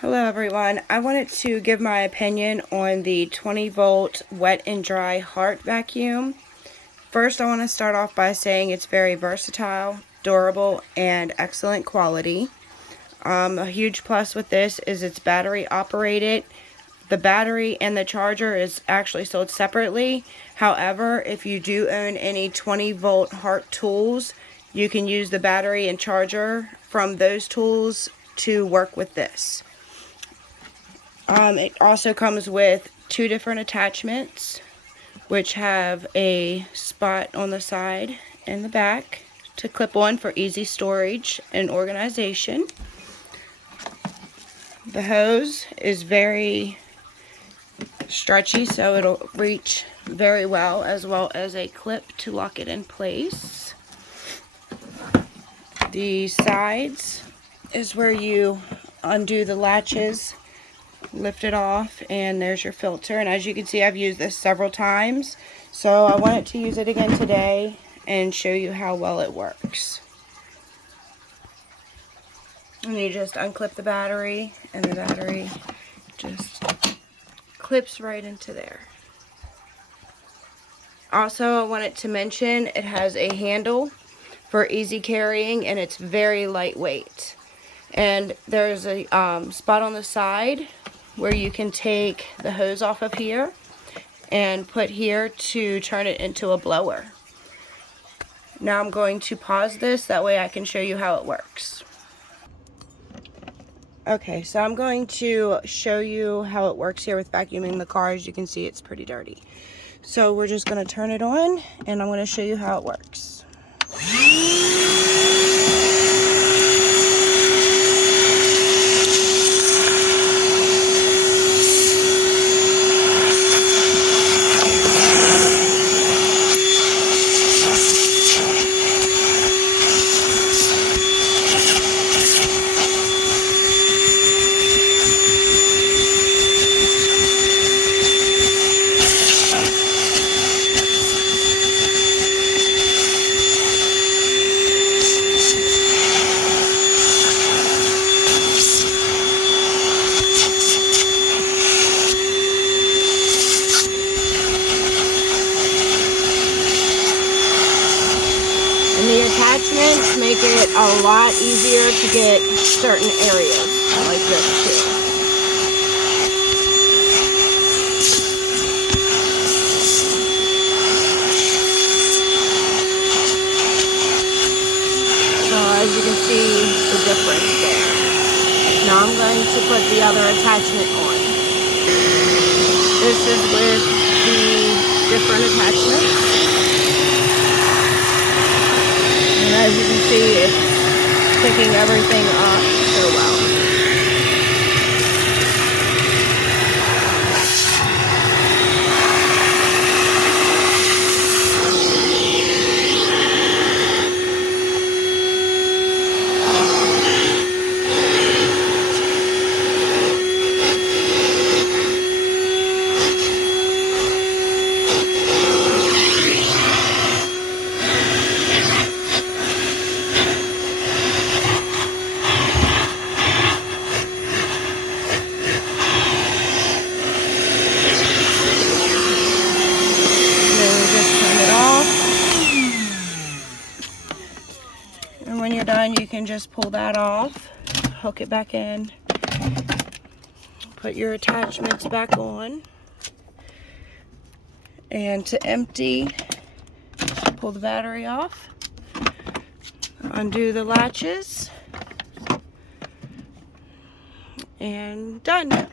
Hello everyone, I wanted to give my opinion on the 20 volt wet and dry Hart vacuum. First I want to start off by saying it's very versatile, durable, and excellent quality. A huge plus with this is it's battery operated. The battery and the charger is actually sold separately. However, if you do own any 20 volt Hart tools, you can use the battery and charger from those tools to work with this. It also comes with two different attachments, which have a spot on the side and the back to clip on for easy storage and organization. The hose is very stretchy, so it'll reach very well as a clip to lock it in place. The sides is where you undo the latches, lift it off, and there's your filter. And as you can see, I've used this several times, so I wanted to use it again today and show you how well it works. And you just unclip the battery, and the battery just clips right into there. Also, I wanted to mention it has a handle for easy carrying, and it's very lightweight. And there's a spot on the side where you can take the hose off of here and put here to turn it into a blower. Now I'm going to pause this, that way I can show you how it works. Okay, so I'm going to show you how it works here with vacuuming the car. As you can see, it's pretty dirty. So we're just going to turn it on, and I'm going to show you how it works. And the attachments make it a lot easier to get certain areas like this too. So as you can see the difference there. Now I'm going to put the other attachment on. This is with the different attachments. And as you can see, it's picking everything up so well. And when you're done, you can just pull that off, hook it back in, put your attachments back on, and to empty, pull the battery off, undo the latches, and done.